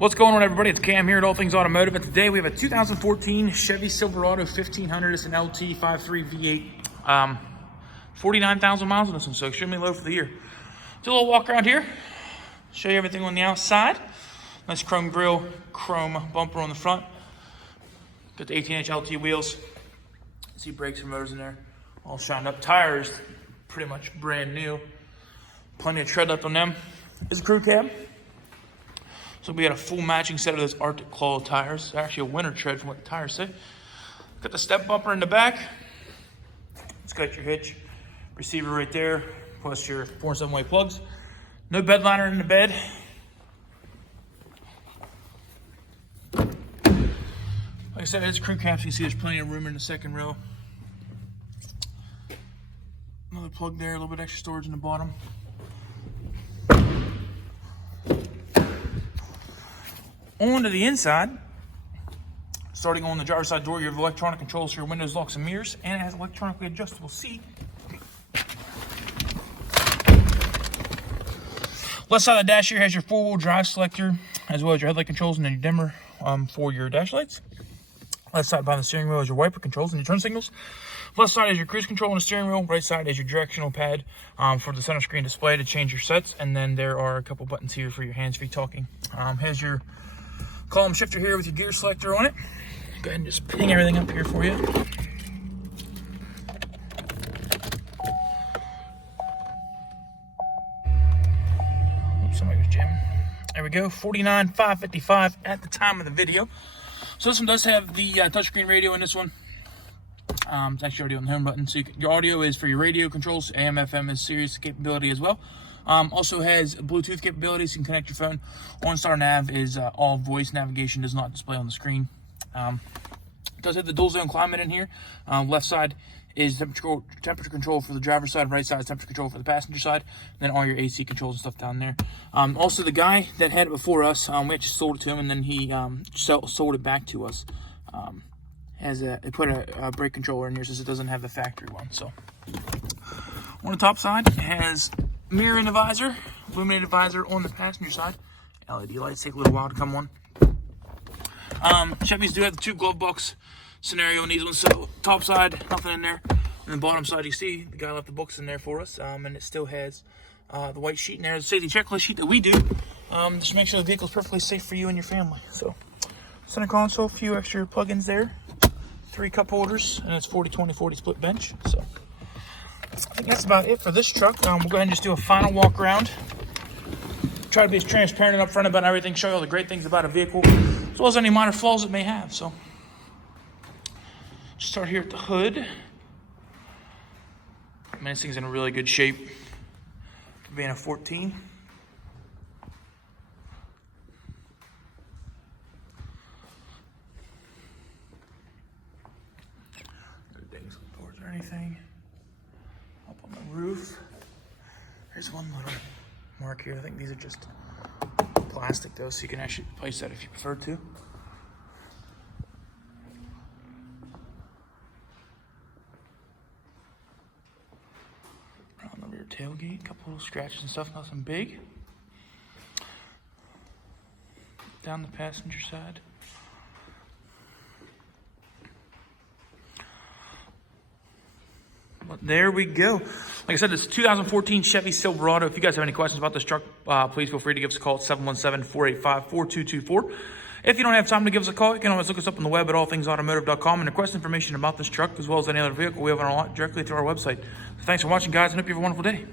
What's going on, everybody? It's Cam here at All Things Automotive, and today we have a 2014 Chevy Silverado 1500. It's an LT 53 V8, 49,000 miles on this one, so extremely low for the year. Do a little walk around here, show you everything on the outside. Nice chrome grille, chrome bumper on the front. Got the 18-inch LT wheels. See brakes and motors in there, all shined up. Tires, pretty much brand new. Plenty of tread left on them. This is a crew cab. So we got a full matching set of those Arctic Claw tires. They're actually a winter tread from what the tires say. Got the step bumper in the back. It's got your hitch receiver right there, plus your 4 and 7-way plugs. No bed liner in the bed. Like I said, it's a crew cab, so you can see there's plenty of room in the second row. Another plug there, a little bit extra storage in the bottom. On to the inside, starting on the driver's side door, you have electronic controls for your windows, locks, and mirrors, and it has an electronically adjustable seat. Left side of the dash here has your 4-wheel drive selector, as well as your headlight controls and then your dimmer for your dash lights. Left side behind the steering wheel is your wiper controls and your turn signals. Left side is your cruise control on the steering wheel. Right side is your directional pad for the center screen display to change your sets. And then there are a couple buttons here for your hands-free talking. Here's your column shifter here with your gear selector on it. Go ahead and just ping everything up here for you. Oops, somebody was jamming. There we go, 49,555 at the time of the video. So this one does have the touchscreen radio in this one. It's actually already on the home button. So your audio is for your radio controls. AM, FM is Sirius capability as well. Also has Bluetooth capabilities. You can connect your phone. OnStar Nav is all voice navigation, does not display on the screen. It does have the dual zone climate in here. Left side is temperature control for the driver's side. Right side is temperature control for the passenger side. And then all your AC controls and stuff down there. Also, the guy that had it before us, we actually sold it to him, and then he sold it back to us. They put a brake controller in here since it doesn't have the factory one. So on the top side, it has mirror in the visor, illuminated visor on the passenger side. LED lights take a little while to come on. Chevys do have the 2 glove box scenario in these ones. So top side, nothing in there. And the bottom side, you see the guy left the books in there for us, and it still has the white sheet in there, the safety checklist sheet that we do, just to make sure the vehicle is perfectly safe for you and your family. So center console, a few extra plugins there, 3 cup holders, and it's 40-20-40 split bench. So I think that's about it for this truck. We'll go ahead and just do a final walk around. Try to be as transparent and upfront about everything, show you all the great things about a vehicle, as well as any minor flaws it may have. So just start here at the hood. I mean, this thing's in a really good shape for being a 14. No dings on the doors or anything. Up on the roof. There's one little mark here. I think these are just plastic though, so you can actually replace that if you prefer to. Around the rear tailgate, a couple little scratches and stuff, nothing big. Down the passenger side. But there we go. Like I said, this is 2014 Chevy Silverado. If you guys have any questions about this truck, please feel free to give us a call at 717-485-4224. If you don't have time to give us a call, you can always look us up on the web at allthingsautomotive.com and request information about this truck as well as any other vehicle we have on our lot directly through our website. So thanks for watching, guys, and hope you have a wonderful day.